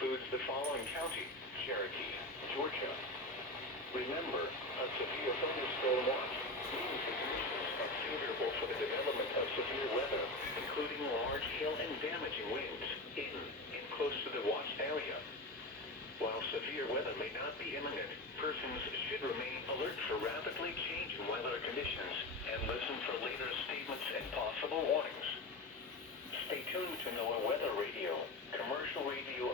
includes the following county: Cherokee, Georgia. Remember, a severe thunderstorm watch means the conditions are favorable for the development of severe weather, including large hail and damaging winds in and close to the watch area. While severe weather may not be imminent, persons should remain alert for rapidly changing weather conditions and listen for later statements and possible warnings. Stay tuned to NOAA Weather Radio, commercial radio